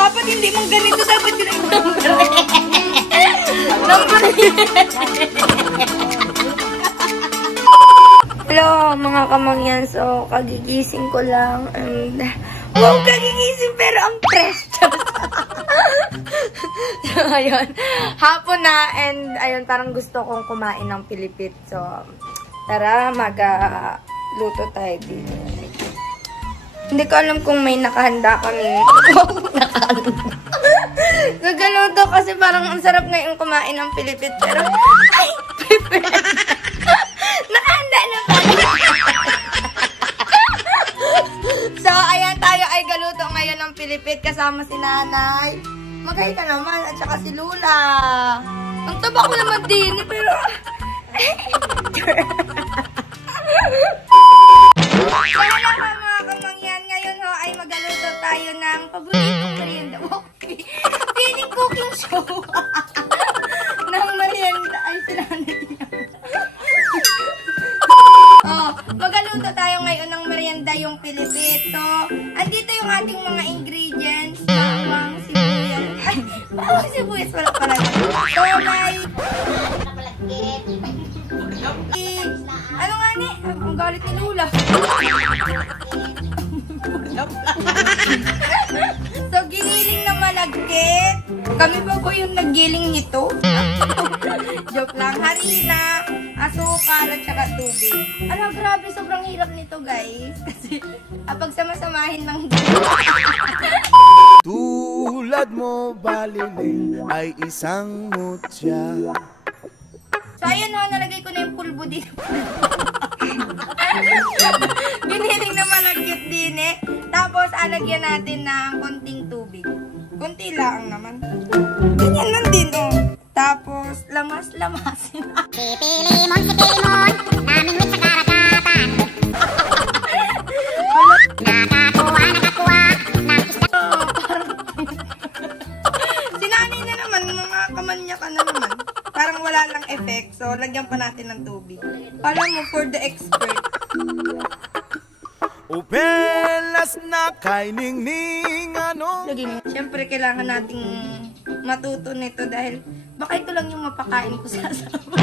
dapat hindi mong ganito. Dapat yun ang number. Hello mga kamangyan. So, kagigising ko lang. And, wow, kagigising pero ang fresh. So, ayun. Hapon na. And, ayun, parang gusto kong kumain ng Pilipit. So, tara, luto tayo dito. Hindi ko alam kung may nakahanda kami. Gagaluto kasi parang ang sarap ngayon kumain ng Pilipit. Pero, ay, prepare. Nakahanda na ba? So, ayan, tayo ay galuto ngayon ng Pilipit kasama si nanay. Magay ka naman, at saka si Lula. Ang taba ko naman din, pero... Kaya naman mga kamangyan, ngayon ho ay magaluto tayo ng paboritong merienda. Feeling cooking show. Ng merienda. Ay, sila na niya. Magaluto tayo ngayon ng merienda, yung Pilipit. So, andito yung ating mga ingredients. Bawang sibuyas. Ay, bawang sibuyas wala pala. So, may... Ano nga ni? Ang galit ni Lula. So, giniling na malagkit. Kami ba po yung naggiling nito? Joke lang. Harina, asukal, at saka tubig. Ano, grabe. Sobrang hirap nito, guys. Kasi, pag sama-samahin lang tulad mo, baliling, ay isang mutya. So, ayan ho, nalagay ko na yung pulbo dito. Biniling na malagkit din eh. Tapos, alagyan natin ng konting tubig. Kunti lang naman. Ganyan lang din oh. Tapos, lamas-lamasin. Sipilimon, namin wit sa karagatan. Nakatuwa, ng isda. Sinanay na naman, mga kamanya ka na naman. Parang wala lang effect. So, lagyan pa natin ng tubig. Alam mo, for the expert. Upelas na kay ningning ano. Siyempre, kailangan nating matuto nito dahil baka ito lang yung mapakain ko sa asawa.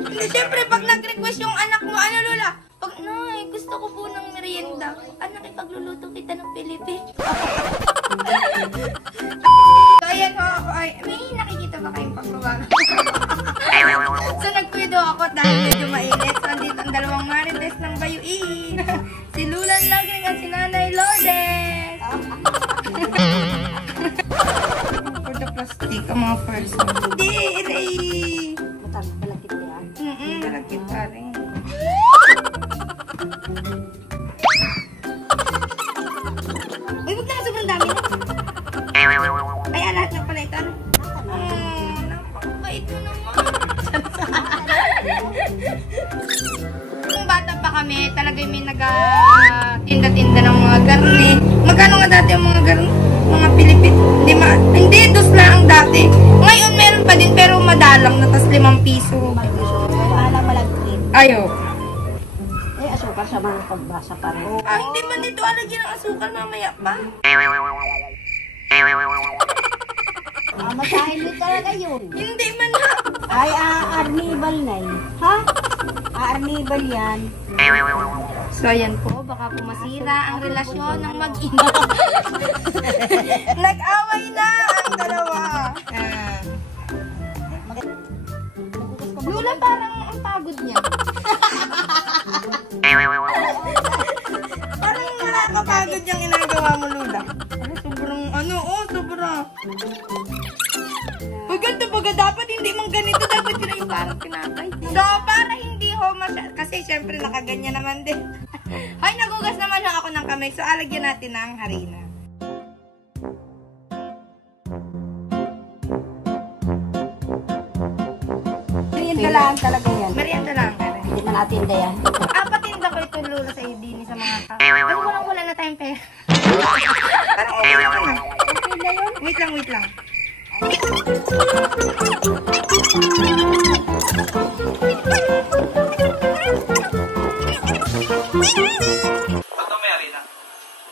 Hindi, siyempre, pag nag-request yung anak mo, ano Lola? Pag, nay, gusto ko po ng merienda. Anak, ipagluluto kita ng Pilipit. So, ayan ho, ako ay, may nakikita ba kayong pagbabaga? So, nagkuido ako dahil medyo mainit. So, andito ang dalawang marites ng bayuin. Si Lulan Lagring at si Nanay Lourdes. For the plastic, ang mga first. Hindi, Ray. Malagkit yan? Malagkit pa rin. Uy, huwag na sobrang dami na. Ay, lahat na pala ito. Napakabait mo naman. Nung bata pa kami, talaga may nag-tinda-tinda ng mga garne. Magkano nga dati ang mga garne? Mga Pilipit. Hindi, dos lang dati. Ngayon meron pa din, pero madalang na, tas 5 piso. Alam malagkit. Ayo. Eh, asukal sa mga pagbasa pa rin. Hindi man dito alagyan ng asukal mamaya pa. Masahin mo talaga yun. Hindi man ha. Ay, arnibal na yun. Ha? Arnibal yan. So, ayan po. Baka po masira ang relasyon ng mag-ina. Nag-away na ang dalawa. Lula, parang ang pagod niya. Parang nakakapagod yung inagawa mo, Lula. Sobrang, sobra. Huwag ganito baga, dapat hindi mang ganito, dapat yun ay parang pinapay. So, para hindi ho kasi syempre nakaganyan naman din. Hoy, nagugas naman ho ako ng kamay, so alagyan natin ng harina. Merienda lang talaga yan. Merienda lang. Hindi man natinda yan. Patinda ko ito, Lula, sa idini sa mga ka. Ay, wala na tayong pera. Parang okay lang na. Okay na yun? Wait lang.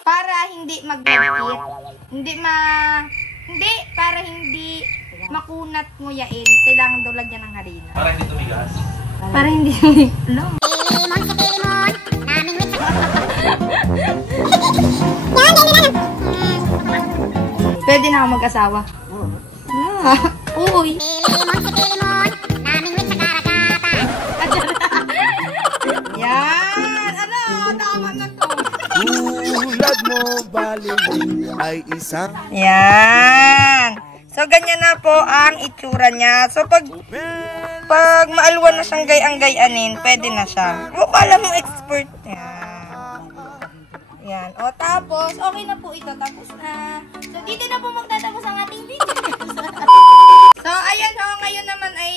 Para hindi mag-bakit. makunat nguyain, kailangan daw lagyan ng harina. Para hindi tumigas. Para hindi no. Pwede na ako mag-asawa. Uy. Yan! Ano? Tama na to. Tulad mo baliling ay isang Yan! So, ganyan na po ang itsura niya. So, pag maalwan na siyang gayang-gayanin, pwede na siya. Mukha mo expert. Yan. Yan. O, tapos, okay na po ito. Tapos na. So, dito na po magtatapos ang ating video. So, ayan ho. Ngayon naman ay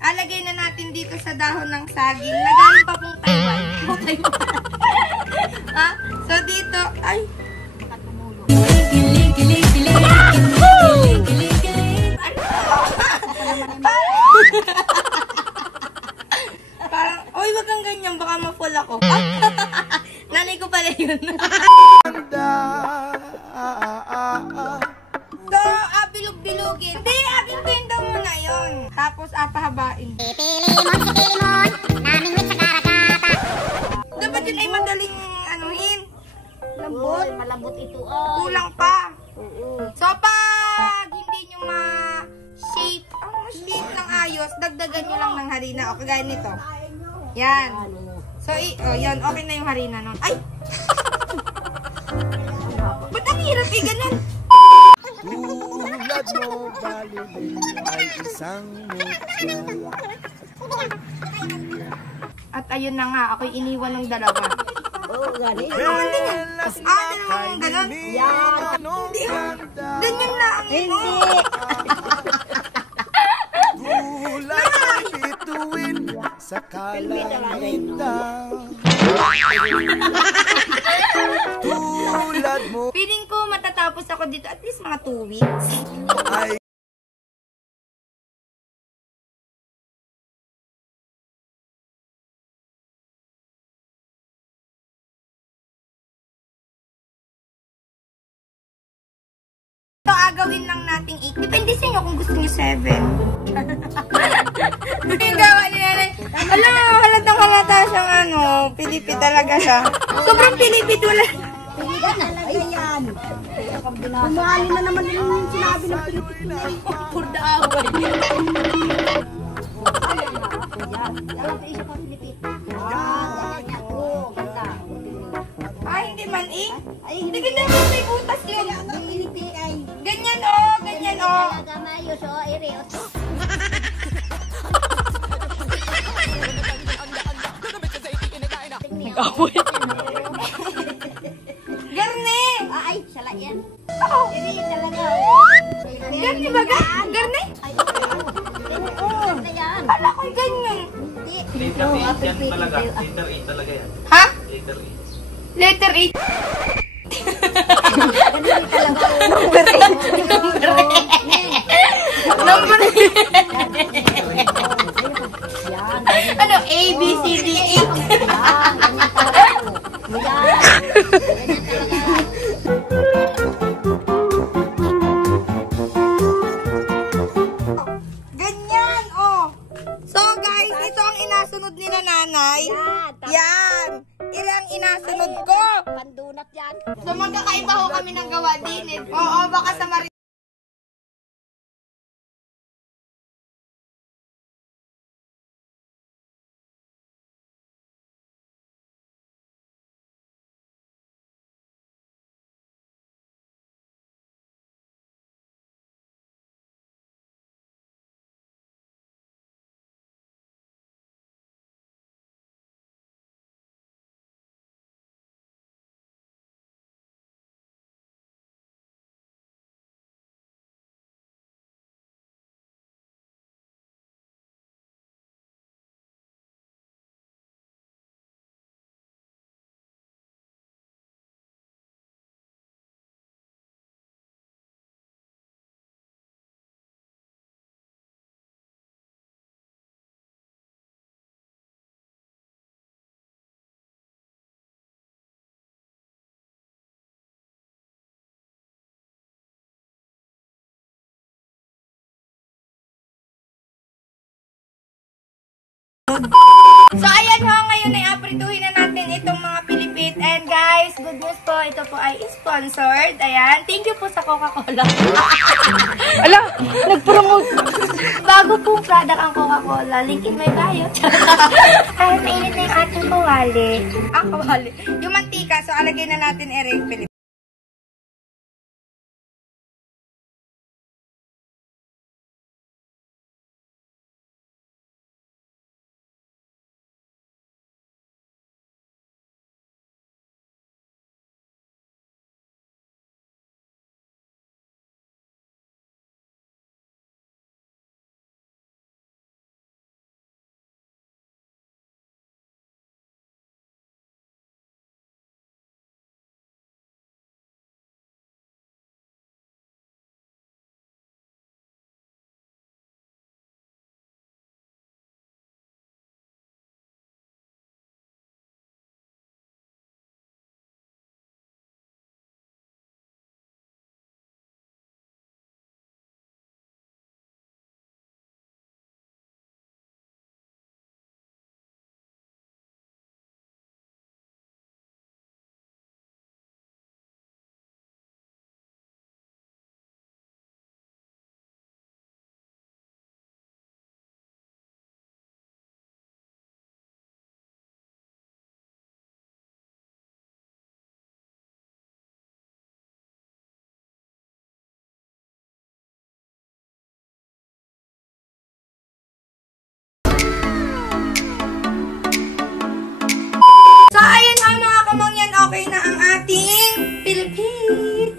alagay na natin dito sa dahon ng saging. Nagaling pa pong Taiwan. Ha? So, dito, ay. Parang, oy, wag kang ganyan, baka ma-fall ako. Nanay ko pala yun. So, bilog-bilugin. Hindi, akin kwento mo na yun. Tapos, pahabain. Dapat yun ay madaling anuhin. Lambot. Malambot ito. Kulang pa. Oo. So, pag hindi nyo ma-shape, ma-shape ng ayos, dagdagan nyo lang ng harina. O, kagaya nito. Yan. So, yan. Okay na yung harina nun. Ay! Ba't ang hirap ganun? tulad mo baliling ay isang mutya. At ayun na nga, ako'y iniwan ng dalawa. Oo, gani. Belas na Ganun, ganun. kainin anong ganda. Ganyan na ang Hindi. Tulad ng bituin sa kalangitan. Tulad mo Feeling ko matatapos ako dito at least mga 2 weeks. ay Ito, agawin lang nating 8. Depende sa inyo kung gusto niyo 7. Yung gawa ni nanay. Halatang halata siyang Pilipid talaga siya. Sobrang Pilipid, wala. Piligan na. Ayan. Kumali na naman yung sinabi ng Pilipinas. For the hour. Ayan. Dapat isa pa Pilipinas. Ganyan. Oo, ganda. Ay, hindi man eh. Ay, Hindi ganda mo may butas yun. Pilipinas ay. Ganyan oh, ganyan oh. Talaga mayos o irios. Garne! Ay, sala yan. Oo. Hindi talaga. Garne ba ga? Garne? Ay, oo. Ganda yan. Ala ko'y ganyan. Hindi. Letter Oo, 8 yan Pilipinas. talaga. Letter 8 talaga yan. Ha? Letter 8. Letter 8. Ganun talaga. Number 8. Number 8. Yan. Ano? A, B, C, D, 8. Yan. Ganyan talaga. Yan. Ganyan talaga. Ganyan, oh. So, guys, ito ang inasunod ni na nanay. Yan. Yan. Ilang inasunod ko. Pandunat yan. So, magkakaiba ho kami ng gawa din. Oo, baka sa So, ayan ho, ngayon ay aprituhin na natin itong mga Pilipit. And guys, good news po, ito po ay sponsored. Ayan, thank you po sa Coca-Cola. Ala, nag-promote. Bago pong product ang Coca-Cola, link in my bio. Ay, mainit na yung ating kawali. Kawali. Yung mantika, so alagay na natin Eric Pilipit. So, ayun ha mga kamangyan, okay na ang ating Pilipit.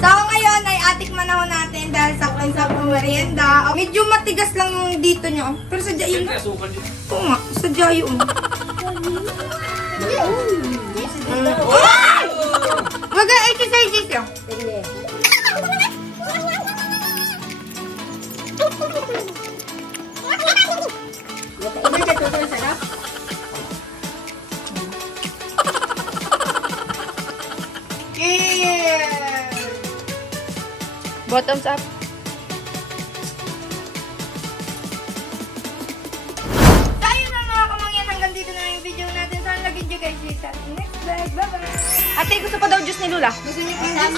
So, ngayon ay atikman na ho natin dahil saktong-saktong merienda. Medyo matigas lang yung dito nyo. Pero sadya yun. Oo nga, sadya yun. Mag-exercise yun. Bottoms up. So, ayun na mga kamangyan. Hanggang dito na yung video natin. Sana nag-enjoy guys. Sa ating next vlog. Bye-bye. Ate, gusto pa daw juice ni Lula. Gusto niyo pa yung juice?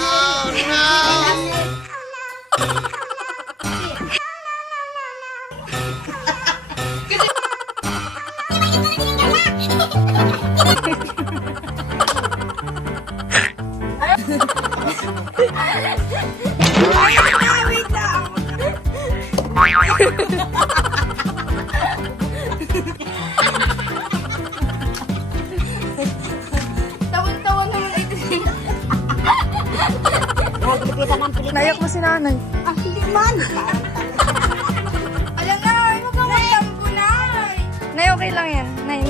Ay, wait lang. Tawan-tawan naman ito. Nayak mo si nanay. Ah, hindi man. Alam na, magkakasam ko na. Nay, okay lang yan. Nay.